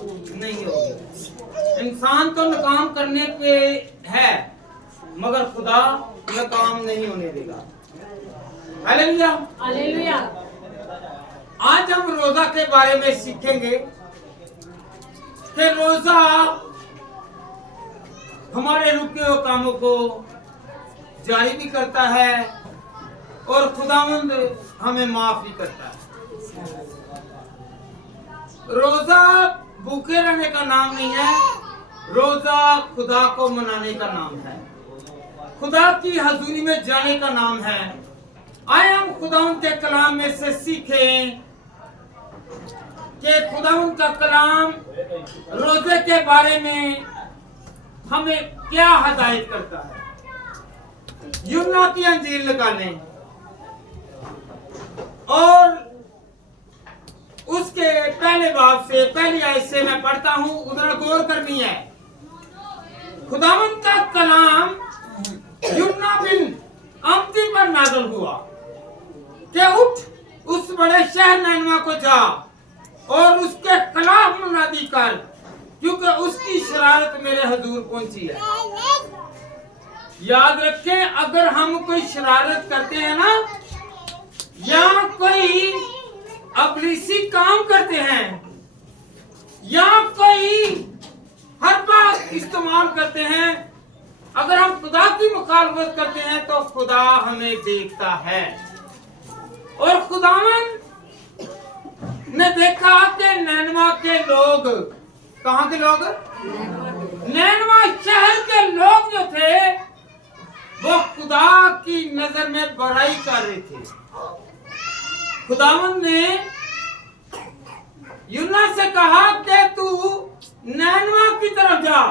नहीं होगी। इंसान तो नाकाम करने पे है मगर खुदा नाकाम नहीं होने देगा। Hallelujah hallelujah. आज हम रोजा के बारे में सीखेंगे कि रोजा हमारे रुके हुए कामों को जारी भी करता है और खुदावंद हमें माफ भी करता है। रोजा भूखे रहने का नाम नहीं है, रोजा खुदा को मनाने का नाम है, खुदा की हजूरी में जाने का नाम है। आए हम खुदावंद के कलाम में से सीखें कि खुदावंद का कलाम रोजे के बारे में हमें क्या हदायत करता है। यूहन्ना की अंजील निकालें और उसके पहले बाब से पहली आयत से मैं पढ़ता हूं, उधर गौर करनी है। खुदावंद का कलाम यूहन्ना बिन अमती पर नाज़िल हुआ कि उठ उस बड़े शहर नैनवा को जा और उसके खिलाफ मुनादी कर, क्योंकि उसकी शरारत मेरे हजूर पहुंची है। याद रखें, अगर हम कोई शरारत करते हैं ना, या कोई अबलीसी काम करते हैं, या कोई हर बात इस्तेमाल करते हैं, अगर हम खुदा की मुखालफत करते हैं तो खुदा हमें देखता है। और खुदावन ने देखा कि नैनवा के लोग, कहाँ के लोग? नैनवा शहर के लोग जो थे वो खुदा की नजर में बुराई कर रहे थे। खुदावंद ने यूहन्ना से कहा कि तू नैनवा की तरफ जा,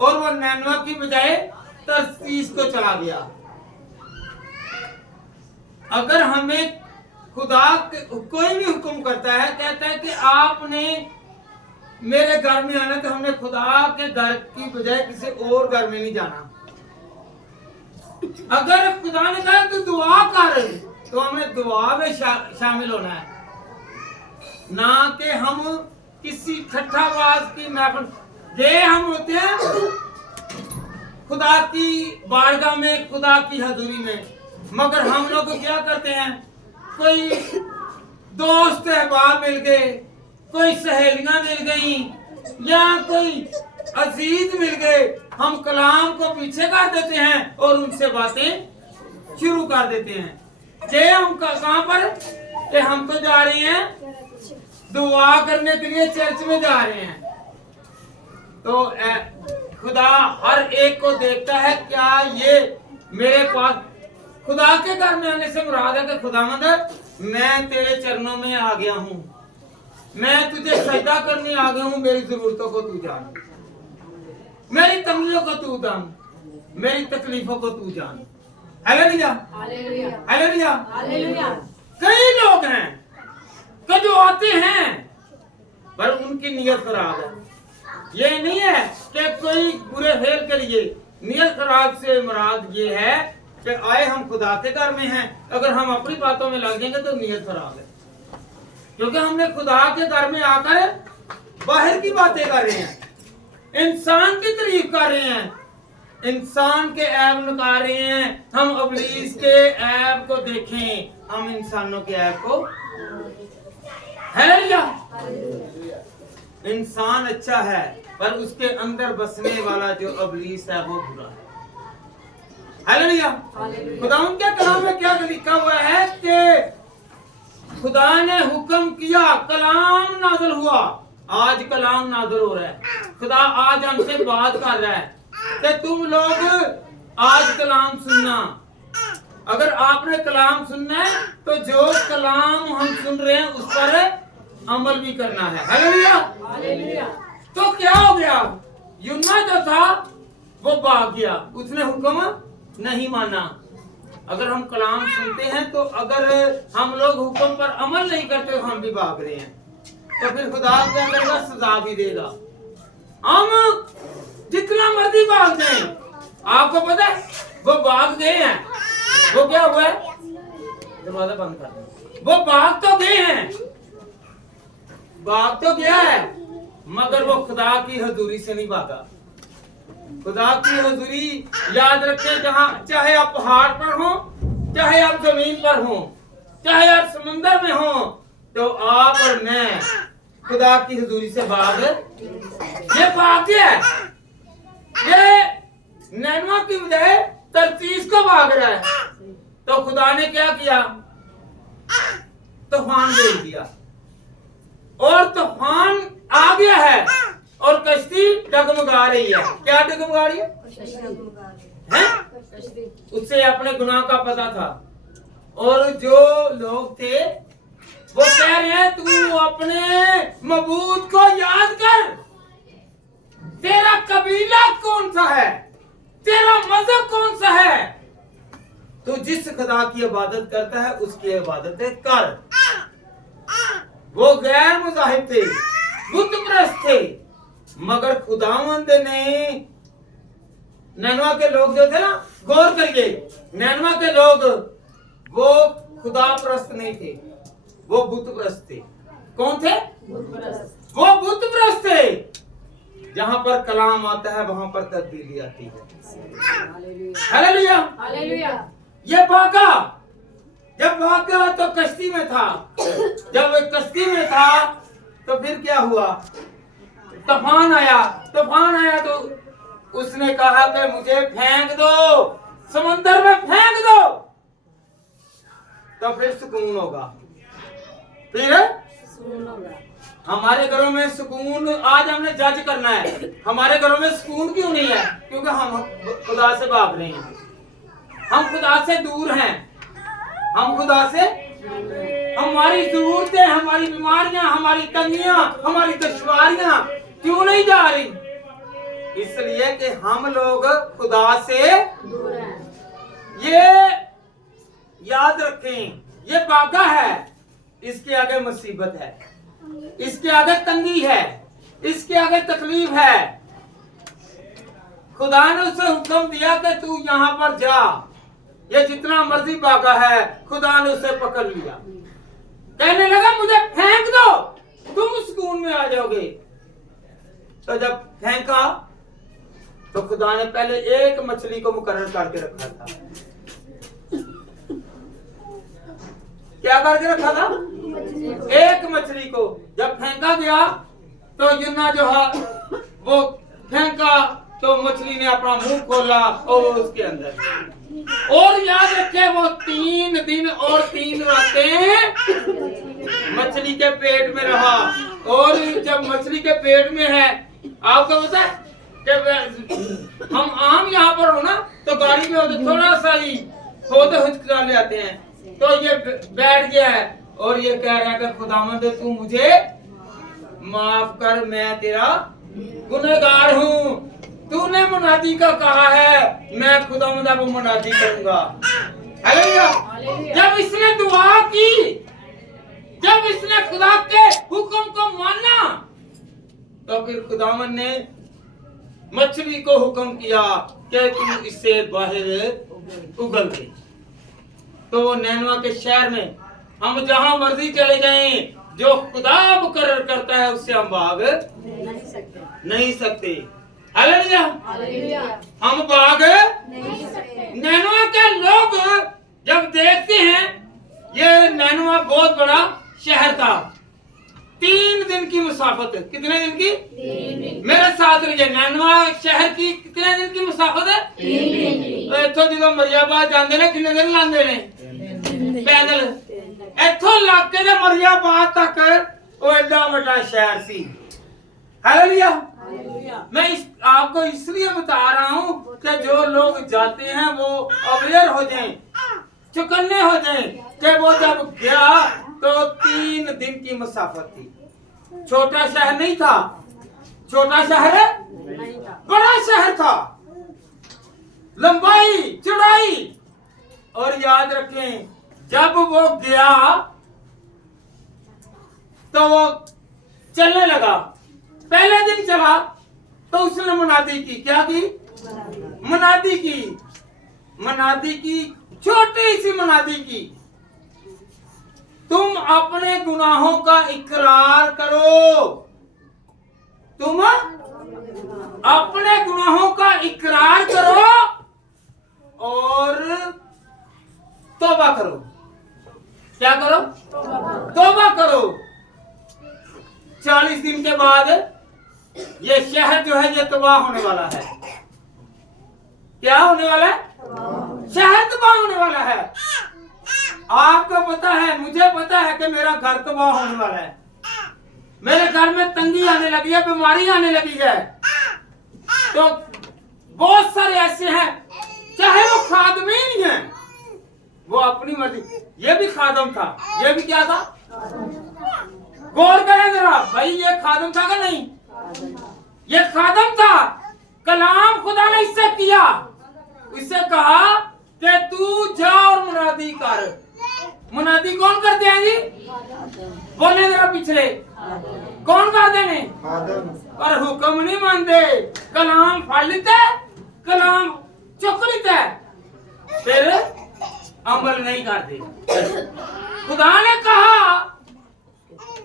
और वो नैनवा की बजाय तरसीस को चला गया। अगर हमें खुदा कोई भी हुक्म करता है, कहता है कि आपने मेरे घर में आना, तो हमने खुदा के घर की बजाय किसी और घर में नहीं जाना। अगर खुदा ने कहा तू दुआ कर, तो हमें दुआ में शामिल होना है, ना कि हम किसी ठट्ठाबाज की महफिल। ये हम होते हैं खुदा की बारगाह में, खुदा की हजूरी में, मगर हम लोग क्या करते हैं? कोई दोस्त अहबाब मिल गए, कोई सहेलियां मिल गई, या कोई अजीज मिल गए, हम कलाम को पीछे कर देते हैं और उनसे बातें शुरू कर देते हैं। जे हम कहां पर? कि हम तो जा रहे हैं दुआ करने के लिए, चर्च में जा रहे हैं। तो खुदा हर एक को देखता है, क्या ये मेरे पास खुदा के घर में आने से मुराद है कि खुदावंद मैं तेरे चरणों में आ गया हूं, मैं तुझे सजदा करने आ गया हूं, मेरी जरूरतों को तू जान, मेरी तंगियों को तू जान, मेरी तकलीफों को तू जान। Hallelujah hallelujah hallelujah. कई लोग हैं कि जो आते हैं पर उनकी नियत खराब है। ये नहीं है कि कोई बुरे फेल के लिए, नियत खराब से मुराद ये है कि आए हम खुदा के घर में हैं, अगर हम अपनी बातों में लग जाएंगे तो नियत खराब है, क्योंकि हमने खुदा के घर में आकर बाहर की बातें कर रहे हैं, इंसान की तारीफ कर रहे हैं, इंसान के ऐब निकाल रहे हैं। हम अबलीस के ऐब को देखें, हम इंसानों के ऐब को है या? इंसान अच्छा है पर उसके अंदर बसने वाला जो अबलीस है वो बुरा है। हालेलुया। खुदावंद के कलाम में क्या लिखा हुआ है कि खुदा ने हुक्म किया, कलाम नाज़िल हुआ। आज कलाम नाज़िल हो रहा है, खुदा आज हमसे बात कर रहा है कि तुम लोग आज कलाम सुनना। अगर आपने कलाम सुनना है तो जो कलाम हम सुन रहे हैं उस पर अमल भी करना है। हालेलुया। तो क्या हो गया? यूहन्ना जो था वो भाग गया, उसने हुक्म नहीं माना। अगर हम कलाम सुनते हैं तो अगर हम लोग हुक्म पर अमल नहीं करते, हम भी भाग रहे हैं, तो फिर खुदा क्या करेगा? सजा भी देगा। हम जितना मर्जी भाग जाए, आपको पता है वो भाग गए हैं, वो क्या हुआ है? दरवाजा बंद कर दो। वो भाग तो गए हैं, भाग तो गया है, मगर वो खुदा की हजूरी से नहीं भागा। खुदा की हजूरी याद रखें, जहां चाहे आप पहाड़ पर हो, चाहे आप जमीन पर हो, चाहे आप समुंदर में हो, तो आप और मैं खुदा की हजूरी से भाग, ये भाग्य है। ये नैनवा की बजाय तरतीस को भाग रहा है, तो खुदा ने क्या किया? तूफान भेज दिया और तूफान आ गया है और कश्ती डगमगा रही है। क्या डगमगा रही है? उससे अपने गुनाह का पता था, और जो लोग थे वो कह रहे हैं तू अपने मबूद को याद कर, तेरा कबीला कौन सा है, तेरा मजहब कौन सा है, तू जिस खुदा की इबादत करता है उसकी इबादत कर। वो गैर मुजाहिब थे, बुत परस्त थे, मगर खुदावंद ने नैनवा के लोग जो थे ना, गौर करिए, नैनवा के लोग वो खुदा परस्त नहीं थे, वो बुत परस्त थे। कौन थे? वो बुत परस्त थे। जहां पर कलाम आता है वहां पर तब्दीली आती है। Hallelujah, hallelujah. ये भागा, जब भागा तो कश्ती में था, जब कश्ती में था तो फिर क्या हुआ? तूफान आया। तूफान आया तो उसने कहा कि मुझे फेंक दो, समंदर में फेंक दो, तो फिर सुकून होगा। फिर हमारे घरों में सुकून, आज हमने जज करना है हमारे घरों में सुकून क्यों नहीं है? क्योंकि हम खुदा से भाग रहे हैं, हम खुदा से दूर हैं, हम खुदा से, हमारी जरूरतें, हमारी बीमारियां, हमारी तंगियां, हमारी दुश्वारियां क्यों नहीं जा रही? इसलिए कि हम लोग खुदा से दूर हैं। ये याद रखें, ये बागा है, इसके आगे मुसीबत है, इसके आगे तंगी है, इसके आगे तकलीफ है। खुदा ने उसे हुक्म दिया कि तू यहाँ पर जा, ये जितना मर्जी बागा है, खुदा ने उसे पकड़ लिया, कहने लगा मुझे फेंक दो, तुम सुकून में आ जाओगे। तो जब फेंका तो खुदा ने पहले एक मछली को मुकर्रर करके रखा था। क्या करके रखा था? एक मछली को। जब फेंका गया तो यूना जो है वो फेंका तो मछली ने अपना मुंह खोला और उसके अंदर, और याद रखे वो 3 दिन और 3 रातें मछली के पेट में रहा। और जब मछली के पेट में है, आपको पता है जब हम आम यहाँ पर हो ना तो गाड़ी में होते थोड़ा सा ही होते हुचका ले आते हैं, तो ये बैठ गया है और ये कह रहा है कि खुदावंद तू मुझे माफ कर, मैं तेरा गुनहगार हूँ। तूने मुनादी का कहा है, मैं खुदावंद अब मुनादी करूंगा। हालेलुया। जब इसने दुआ की, जब इसने खुदा के हुक्म को माना, तो फिर खुदावंद ने मछली को हुक्म किया कि तू इससे बाहर उगल दे। तो वो नैनवा के शहर में हम जहां मर्जी चले जाएं, जो खुदा मुकर्रर करता है उससे हम भाग नहीं सकते। हालेलुया, हम भाग नहीं सकते। नैनवा के लोग जब देखते हैं, ये नैनवा बहुत बड़ा शहर था, 3 दिन की मुसाफत। कितने दिन की? 3 दिन। मेरे साथ रहिए, नैनवा शहर की कितने दिन की मुसाफत है? 3 दिन की। तो इथों जो मरियाबाद जाते ने कितने दिन लांदे ने पैदल? इथों लाके दे मरियाबाद तक वो एडा बड़ा शहर सी। हालेलुया। मैं आपको इसलिए बता रहा हूँ कि जो लोग जाते हैं वो अवेयर हो जाएं, चौकन्ने हो जाएं कि वो जब गया तो 3 दिन की मुसाफत थी। छोटा शहर नहीं था, छोटा शहर नहीं था, बड़ा शहर था, लंबाई चौड़ाई। और याद रखें जब वो गया तो वो चलने लगा। पहले दिन चला तो उसने मुनादी की। क्या की? मुनादी की। मुनादी की, छोटी सी मुनादी की, तुम अपने गुनाहों का इकरार करो, तुम अपने गुनाहों का इकरार करो और तौबा करो। क्या करो? तौबा करो। 40 दिन के बाद ये शहर जो है ये तबाह होने वाला है। क्या होने वाला है? शहर तबाह होने वाला है। आपको पता है, मुझे पता है कि मेरा घर तबाह होने वाला है। मेरे घर में तंगी आने लगी है, बीमारी आने लगी है। तो बहुत सारे ऐसे हैं, चाहे वो खादमी नहीं है, वो अपनी मर्जी। ये भी खादम था, ये भी क्या था? गौर करें जरा भाई, ये खादम था कि नहीं? ये खादम था। कलाम खुदा ने इससे किया, इससे कहा कि तू जा और मुनादी कर। मुनादी कौन करते हैं जी? बोले जरा पिछले, कौन कर देने? पर हुक्म नहीं मानते। कलाम फाड़ लेते, कलाम चुक लेते, फिर अमल नहीं करते। खुदा ने कहा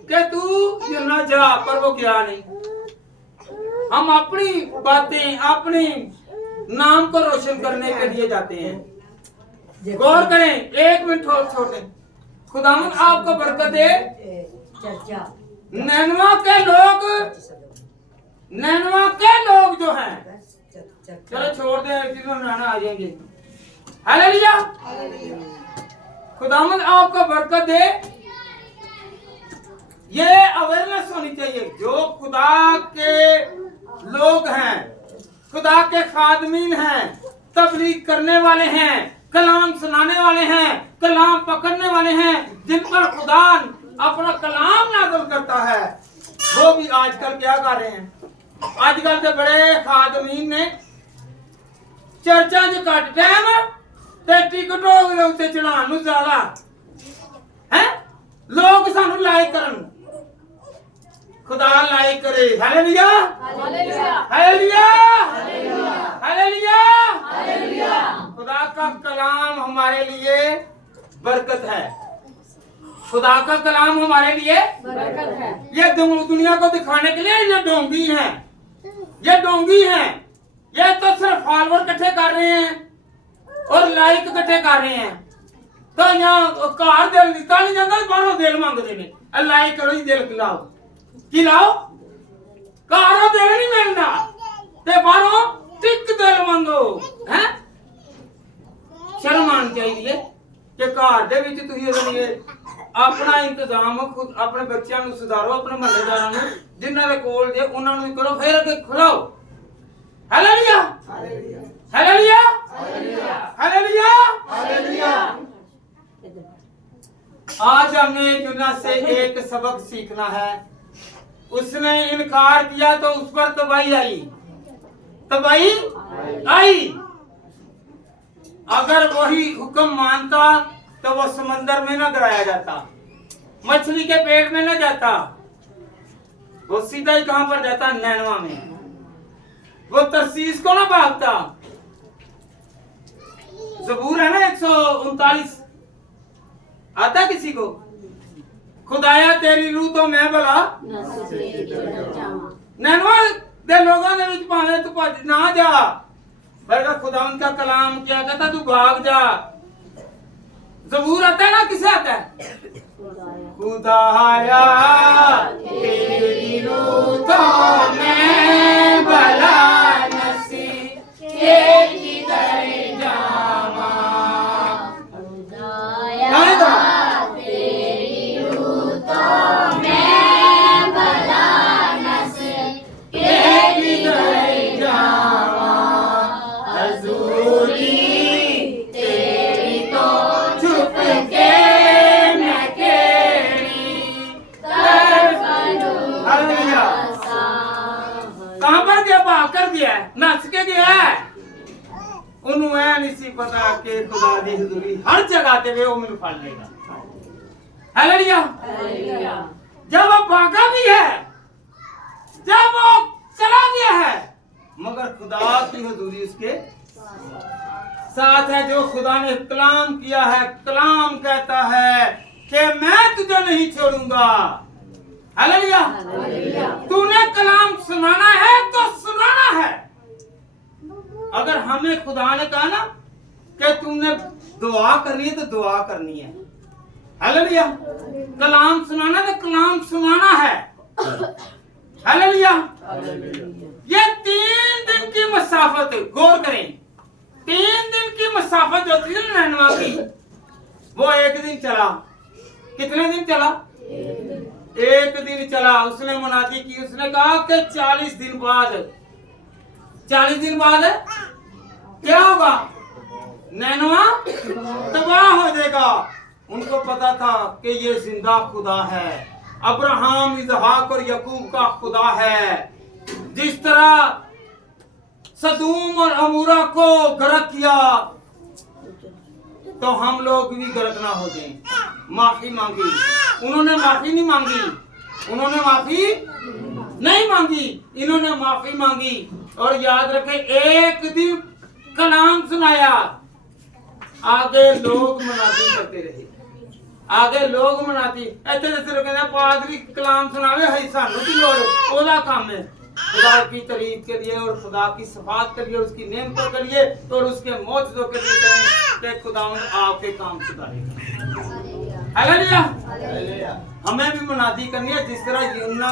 कि तू ये ना जा, पर वो गया नहीं। हम अपनी बातें, अपनी नाम को रोशन करने के लिए जाते हैं। गौर करें, 1 मिनट और छोड़े। खुदावंद आपको बरकत दे। नैनवा के लोग जो हैं, चलो छोड़ दें, जिन्होंने आ जाएंगे। हालेलुया। खुदावंद आपको बरकत दे। ये अवेयरनेस होनी चाहिए। जो खुदा के लोग हैं, खुदा के खादमीन हैं, तबलीग करने वाले हैं, कलाम सुनाने वाले हैं, कलाम पकड़ने वाले हैं, जिन पर खुदा अपना कलाम नाज़िल करता है, वो भी आजकल क्या कर रहे हैं? आजकल के बड़े खादमीन ने चर्चा च घट टाइम ते टिकट हो गए उत्ते चढ़ान नूं ज़्यादा है। लोग सानू लाइक करन, खुदा लाइक करे। Hallelujah, hallelujah, hallelujah, hallelujah, hallelujah. खुदा का कलाम हमारे लिए बरकत है। खुदा का कलाम हमारे लिए बरकत है। ये दुनिया को दिखाने के लिए ये ढोंगी हैं, ये ढोंगी हैं। ये तो सिर्फ फॉलोअर इकट्ठे कर रहे हैं और लाइक इकट्ठे कर रहे हैं। तो यहाँ कार दिल दिता नहीं जाता, बाहरों दिल मांगते हैं। लाइक करो जी, दिल खिलाओ, खिलाओ। कारों दिल नहीं मिलना, ते बाहरों टिक दिल मांगो है। शर्म आनी चाहिए कि घर दे विच तुसीं ਉਹਦੇ लिए अपना इंतजाम खुद अपने बच्चों ਨੂੰ सुधारो, अपने महल्लेदारां ਨੂੰ जिन्हां दे कोल जे उन्हां ਨੂੰ करो, फिर अगे खिलाओ। Hallelujah, hallelujah, hallelujah, hallelujah. आज हमने यूना से एक सबक सीखना है। उसने इनकार किया तो उस पर तबाही आई, तबाही आई। अगर वही हुक्म मानता तो वो समंदर में न गिराया जाता, मछली के पेट में न जाता, वो सीधा ही कहां पर जाता? नैनवा में। वो तरसीस को न भागता। ज़बूर है ना 139, आता किसी को? खुदाया तेरी रूह तो मैं भला नैनवा दे लोगों ने विच भावे तू भज ना जा, बल्कि खुदावंद का कलाम क्या कहता? तू भाग जा। ज़बूर आता है ना, किसे आता है? खुदाया तेरी रूह तो मैं भला नसी के किधर जावा। खुदाया तेरी रूह तो मैं भला नसी के किधर जावा। हजूरी तेरी तो छुप के मैं केड़ी कर बनूं। हालेलुया। कहां पर गया? भाग कर गया, नस के गया। उन्होंने ऐ नहीं सी पता कि खुदा दी हुजूरी हर जगह ते वे वो मैनू फड़ लेगा। Hallelujah, hallelujah. जब वो भागा भी है, जब वो चला गया है, मगर खुदा की हुजूरी उसके साथ है। जो खुदा ने कलाम किया है, कलाम कहता है कि मैं तुझे नहीं छोड़ूंगा। Hallelujah, hallelujah. तूने कलाम सुना में खुदा ने कहा ना कि तुमने दुआ करनी है तो दुआ करनी है। हालेलुया। कलाम सुनाना तो कलाम सुनाना है। हालेलुया। ये 3 दिन की मसाफत, गौर करें, 3 दिन की मसाफत जो थी ना नैनवा की, वो एक दिन चला। कितने दिन चला? एक दिन चला। उसने मुनादी की, उसने कहा कि 40 दिन बाद, 40 दिन बाद क्या होगा? नैनवा तबाह हो जाएगा। उनको पता था कि ये जिंदा खुदा है, अब्राहम, इसहाक और याकूब का खुदा है। जिस तरह सदूम और अमूरा को गर्क किया तो हम लोग भी गर्क ना हो जाएं। माफी मांगी, उन्होंने माफी नहीं मांगी, उन्होंने माफी नहीं मांगी, इन्होंने माफी मांगी। और याद रखें, एक दिन कलाम सुनाया, आगे लोग मनाती करते रहे, आगे लोग मनाती। ऐसे जैसे लोग कहते हैं पादरी कलाम सुनावे है, सानू की लोड़, ओदा काम है। खुदा की तारीफ के लिए और खुदा की सफात के लिए, उसकी नेमतों के लिए और उसके मौजूदों के लिए कहें कि खुदावंद आपके काम सुधारेगा। हालेलुया। हमें भी मुनादी करनी है जिस तरह यूना,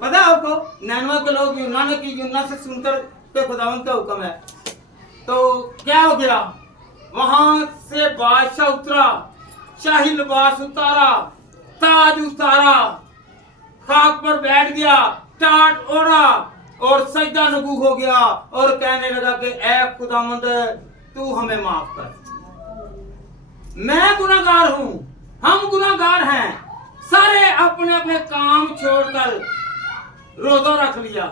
पता है आपको, नैनवा के लोग यूना ने की, यूना से सुनकर के खुदावंद का हुक्म है। तो क्या हो गया? वहां से बादशाह उतरा, शाही लिबास उतारा, ताज उतारा, खाक पर बैठ गया, टाट ओढ़ा और सजदा नगू हो गया और कहने लगा कि ऐ खुदावंद तू हमें माफ कर, मैं गुनाहगार हूं, हम गुनाहगार हैं। सारे अपने अपने काम छोड़कर रोजा रख लिया,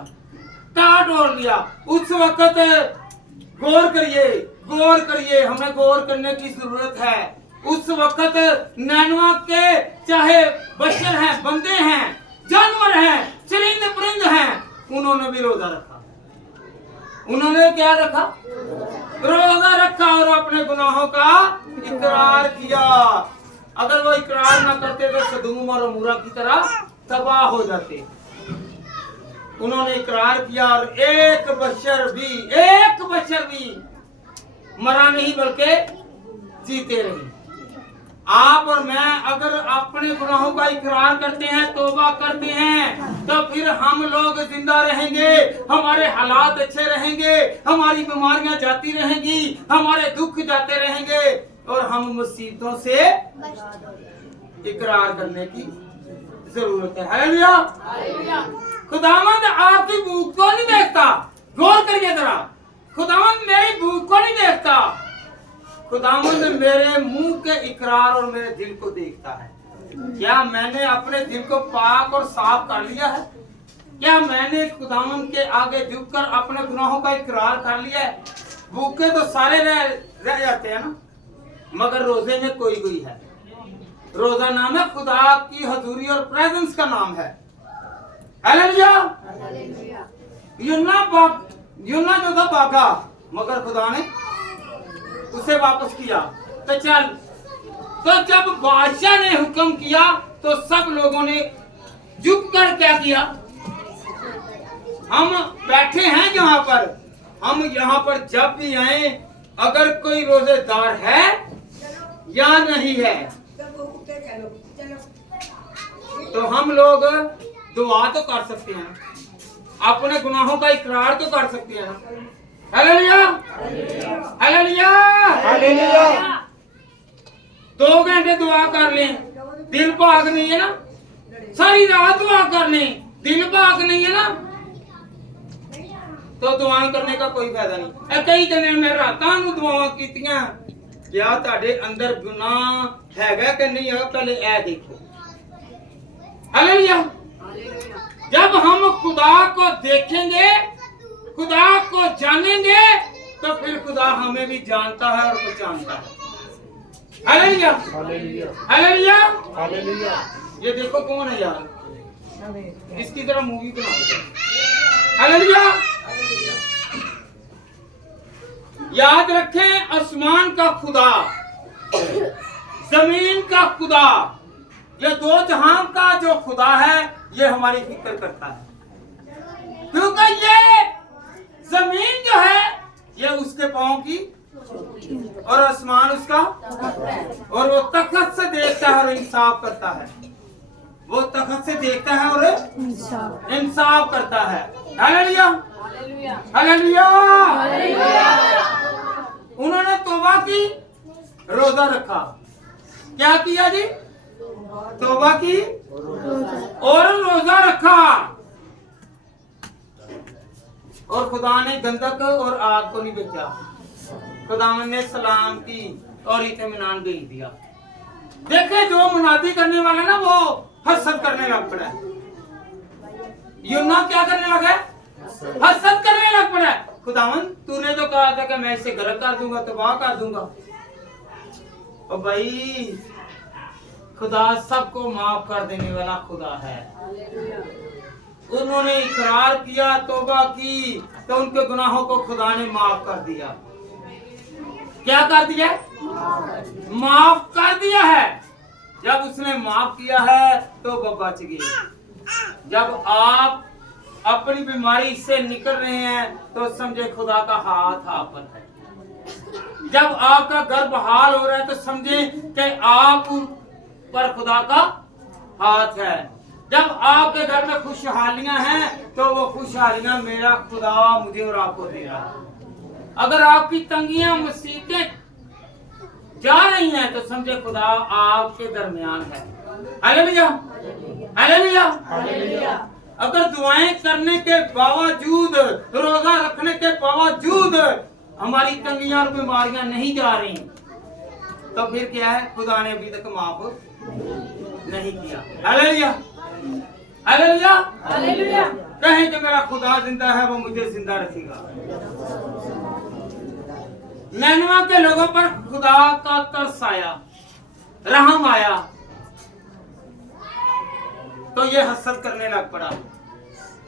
टाट ओढ़ लिया। उस वक्त गौर करिए, गौर करिए, हमें गौर करने की जरूरत है। उस वक्त नैनवा के चाहे बशर हैं, बंदे हैं, जानवर हैं, चरिंद परिंद हैं, उन्होंने भी रोजा रखा। उन्होंने क्या रखा? रोजा रखा और अपने गुनाहों का इकरार किया। अगर वो इकरार ना करते तो सदूम और अमूरा की तरह तबाह हो जाते। उन्होंने इकरार किया और एक बशर भी मरा नहीं बल्कि जीते रहे। आप और मैं अगर अपने गुनाहों का इकरार करते हैं, तौबा करते हैं, तो फिर हम लोग जिंदा रहेंगे, हमारे हालात अच्छे रहेंगे, हमारी बीमारियां जाती रहेंगी, हमारे दुख जाते रहेंगे और हम मुसीबतों से इकरार करने की जरूरत है। हालेलुया। खुदावंद आपकी भूख को नहीं देखता। गौर करिए जरा, खुदावंद मेरी भूख को नहीं देखता, खुदावंद मेरे मुंह के इकरार और मेरे दिल को देखता है। क्या मैंने अपने दिल को पाक और साफ कर लिया है? क्या मैंने खुदावंद के आगे झुककर अपने गुनाहों का इकरार कर लिया है? भूखे तो सारे रह जाते हैं ना, मगर रोजे में कोई कोई है। रोजा नाम है खुदा की हजूरी और प्रेजेंस का नाम है। हालेलुया। यूना जो था भागा, मगर खुदा ने उसे वापस किया। तो चल, तो जब बादशाह ने हुक्म किया तो सब लोगों ने झुककर क्या किया? हम बैठे हैं यहाँ पर, हम यहाँ पर जब भी आए, अगर कोई रोजेदार है या नहीं है तो हम लोग दुआ तो कर सकते हैं, अपने गुनाहों का इकरार तो कर सकते हैं ना। हालेलुया। हालेलुया। हालेलुया। 2 घंटे दुआ कर लें, दिल भाग नहीं है ना, सारी रात दुआ कर लें, दिल भाग नहीं है ना, तो दुआ करने का कोई फायदा नहीं। कई जने मैं रातां नूं दुआ कीतियां, क्या ਤੁਹਾਡੇ अंदर गुनाह हैगा कि नहीं है? पहले ए देखो। हालेलुया। जब हम खुदा को देखेंगे, खुदा को जानेंगे, तो फिर खुदा हमें भी जानता है और पहचानता है। हालेलुया। हालेलुया। हालेलुया। ये देखो कौन है यार, इसकी तरह मूवी बनाओ। हालेलुया। याद रखें, आसमान का खुदा, जमीन का खुदा, ये 2 जहां का जो खुदा है, ये हमारी फिक्र करता है। क्योंकि ये जमीन जो है ये उसके पाँव की और आसमान उसका, और वो तखत से देखता है और इंसाफ करता है। वो तखत से देखता है और इंसाफ करता है। Hallelujah, hallelujah. उन्होंने तौबा की, रोजा रखा। क्या किया जी? तौबा की और रोजा रखा। और खुदा ने गंधक और आग को नहीं भेजा। खुदावन ने सलाम की और इत्मीनान दे दिया। देखे जो मुनादी करने वाला ना वो हसद करने लग पड़ा है। यूना क्या करने लगा है? हसद करने लग पड़ा है। खुदावन तूने तो कहा था कि मैं इसे गर्क कर दूंगा, तबाह कर दूंगा। और भाई खुदा सबको माफ कर देने वाला खुदा है। उन्होंने इकरार किया, तौबा की, तो उनके गुनाहों को खुदा ने माफ कर दिया। क्या कर दिया? माफ कर दिया है। जब उसने माफ किया है तो वो बच गए। जब आप अपनी बीमारी से निकल रहे हैं तो समझे खुदा का हाथ आप पर है। जब आपका गर्भहाल हो रहा है तो समझे कि आप पर खुदा का हाथ है। जब आपके घर में खुशहालियां हैं तो वो खुशहालियां मेरा खुदा मुझे और आपको दे रहा है। अगर आपकी तंगियां मुसीबतें जा रही हैं तो समझे खुदा आपके दरमियान है। Hallelujah, hallelujah, hallelujah. अगर दुआएं करने के बावजूद, रोजा रखने के बावजूद हमारी तंगियां और बीमारियां नहीं जा रही तो फिर क्या है? खुदा ने अभी तक माफ नहीं किया। Hallelujah, hallelujah, hallelujah. कहें कि मेरा खुदा जिंदा है, वो मुझे जिंदा रखेगा। नैनवा के लोगों पर खुदा का तरस आया, रहम आया, तो ये हसद करने लग पड़ा।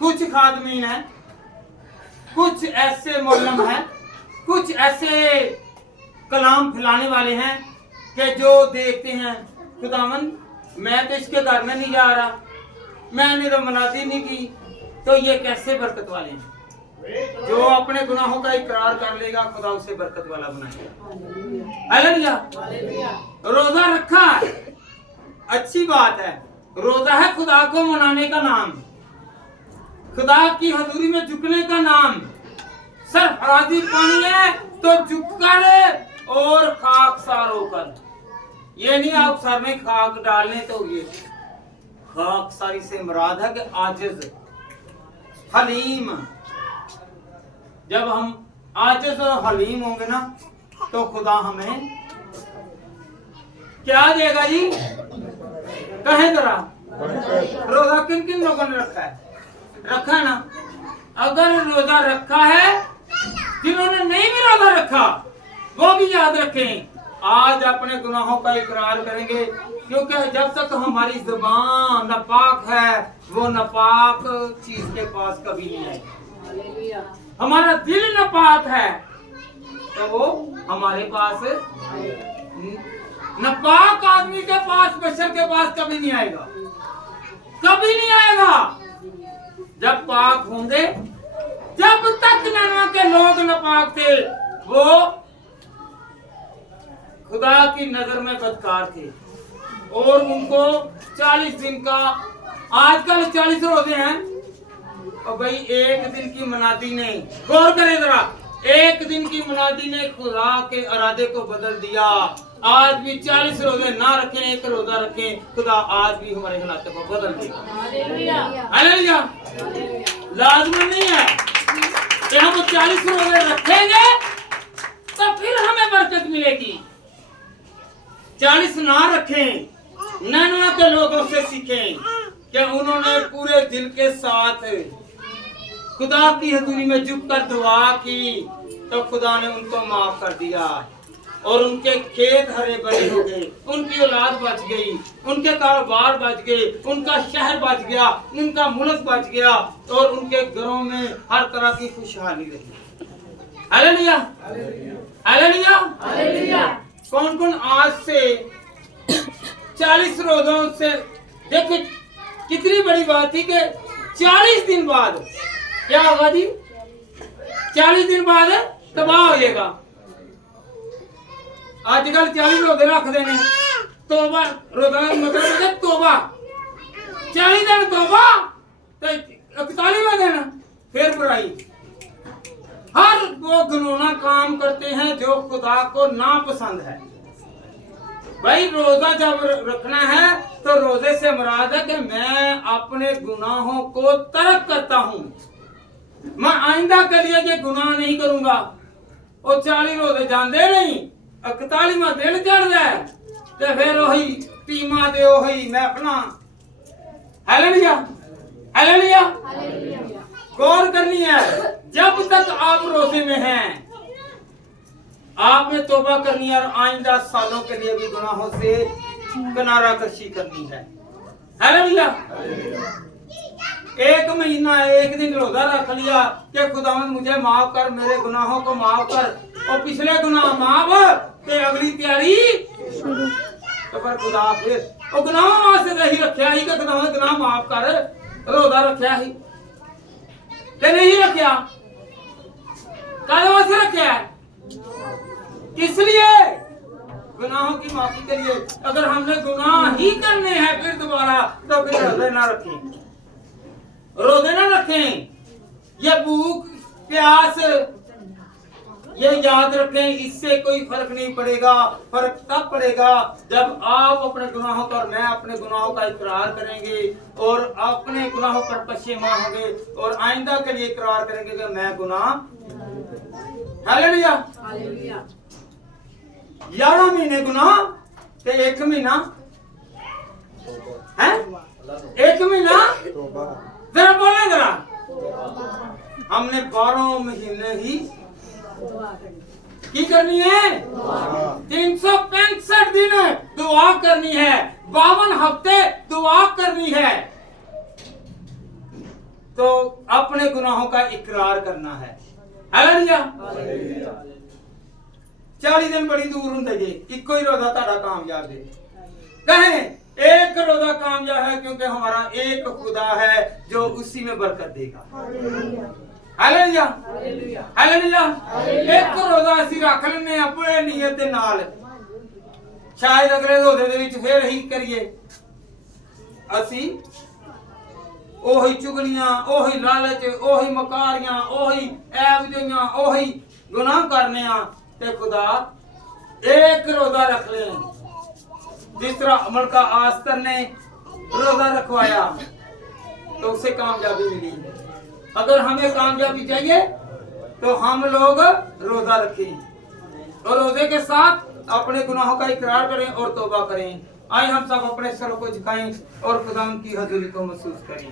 कुछ खादमीन है, कुछ ऐसे मौलम हैं, कुछ ऐसे कलाम फैलाने वाले हैं कि जो देखते हैं खुदावन मैं तो इसके घर में नहीं जा रहा, मैंने तो मुनादी नहीं की, तो ये कैसे बरकत वाले हैं? जो अपने गुनाहों का इकरार कर लेगा खुदा उसे बरकत वाला बनाएगा। हालेलुया। रोजा रखा अच्छी बात है। रोजा है खुदा को मनाने का नाम, खुदा की हजूरी में झुकने का नाम। सरफराजी पानी है तो झुककर और खाकसार होकर। ये नहीं आप सर में खाक डालने, तो ये खाकसारी से मुराद है कि आजिज, हलीम। जब हम आजिज और हलीम होंगे ना तो खुदा हमें क्या देगा जी? कहें जरा। रोजा किन किन लोगों ने रखा है? रखा है ना? अगर रोजा रखा है, जिन्होंने नहीं भी रोजा रखा वो भी याद रखें, आज अपने गुनाहों का इकरार करेंगे, क्योंकि जब तक हमारी जुबान नापाक है वो नापाक चीज के पास कभी नहीं आएगी। हमारा दिल नापाक है तो वो हमारे पास, नापाक आदमी के पास, बशर के पास कभी नहीं आएगा, कभी नहीं आएगा। जब पाक होंगे, जब तक नैनवा के लोग नापाक थे वो खुदा की नजर में बदकार थे और उनको 40 दिन का, आजकल 40 रोजे हैं और भाई एक दिन की मुनादी ने, गौर करें जरा, एक दिन की मुनादी ने खुदा के इरादे को बदल दिया। आज भी 40 रोजे ना रखें, एक रोजा रखें, खुदा आज भी हमारे हालात को बदल देगा। हालेलुया। लाजमी नहीं है कि हम 40 रोजे रखेंगे तो फिर हमें बरकत मिलेगी। 40 ना रखें, नैनवा के लोगों से सीखें कि उन्होंने पूरे दिल के साथ खुदा की हजूरी में झुककर दुआ की तो खुदा ने उनको माफ कर दिया और उनके खेत हरे भरे हो गए, उनकी औलाद बच गई, उनके कारोबार बच गए, उनका शहर बच गया, उनका मुल्क बच गया और उनके घरों में हर तरह की खुशहाली रही। Hallelujah, hallelujah, hallelujah. कौन कौन आज से 40 रोजों से, देखिए कितनी बड़ी बात थी कि 40 दिन बाद क्या होगा जी? 40 दिन बाद तबाह हो जाएगा। आजकल 40 रोजे रखते हैं, तोबा रोजा मतलब है तोबा, 40 दिन तोबा तो 41वें दिन फिर बुराई। हर वो घिनौना काम करते हैं जो खुदा को नापसंद है। भाई रोजा जब रखना है तो रोजे से मुराद है कि मैं अपने गुनाहों को तर्क करता हूं, मैं आइंदा के लिए ये गुनाह नहीं करूंगा। और 40 रोजे जाते नहीं, 41वां दिन चढ़ जाए तो फिर वही पीमा दे वही महफिल। Hallelujah hallelujah. गौर करनी है, जब तक आप रोजे में हैं आपने तौबा करनी है और आइंदा सालों के लिए भी गुनाहों से किनारा कशी करनी है। हालेलुया। 1 महीना 1 दिन रोजा रख लिया कि खुदावंद मुझे माफ कर, मेरे गुनाहों को माफ कर, और पिछले गुनाह माफ ते अगली तैयारी शुरू। तो पर खुदा फिर और गुनाह वास्ते नहीं रखा ही कि खुदावंद गुनाह माफ कर, रोजा रखा ही ते नहीं रखा, कद वास्ते रखा है? किस लिए? गुनाहों की माफी के लिए। अगर हमने गुनाह ही करने हैं फिर दोबारा, तो फिर रोजे ना रखें, रोजे ना रखें। ये भूख प्यास ये याद रखें, इससे कोई फर्क नहीं पड़ेगा। फर्क तब पड़ेगा जब आप अपने गुनाहों का और मैं अपने गुनाहों का इकरार करेंगे और अपने गुनाहों पर पश्चिमान होंगे और आइंदा के लिए इकरार करेंगे कि मैं गुनाह। Hallelujah hallelujah. 11 महीने गुनाह ते 1 महीना है, 1 महीना जरा बोले जरा, हमने 12 महीने ही की करनी है, 365 दिन दुआ करनी है, 52 हफ्ते दुआ करनी है। तो अपने गुनाहों का इकरार करना है। हालेलुया। 40 दिन बड़ी दूर होंगे जी, इको ही रोजा ताड़ा कामयाब दे कहें। एक रोजा कामयाब है क्योंकि हमारा एक खुदा है जो उसी में बरकत देगा। Hallelujah hallelujah. एक रोजा ਅਸੀਂ ਰੱਖ ਲੈਨੇ ਆਪਣੇ ਨੀਅਤ ਦੇ ਨਾਲ, ਸ਼ਾਇਦ ਅਗਲੇ ਰੋਜ਼ੇ ਦੇ ਵਿੱਚ ਫੇਰ ਹੀ ਕਰੀਏ ਅਸੀਂ ਉਹੀ ਚੁਗਲੀਆਂ, ਉਹੀ ਲਾਲਚ, ਉਹੀ ਮਕਾਰੀਆਂ, ਉਹੀ ਐਬ ਜੀਆਂ, ਉਹੀ ਗੁਨਾਹ ਕਰਨੇ ਆ। ते खुदा एक रोजा रख ले, जिस तरह अमल का आस्तर ने रोजा रखवाया तो उसे कामयाबी मिली। अगर हमें कामयाबी चाहिए तो हम लोग रोजा रखें और रोजे के साथ अपने गुनाहों का इकरार करें और तौबा करें। आए हम सब अपने सरों को झुकाएं और खुदा की हजूरी को महसूस करें।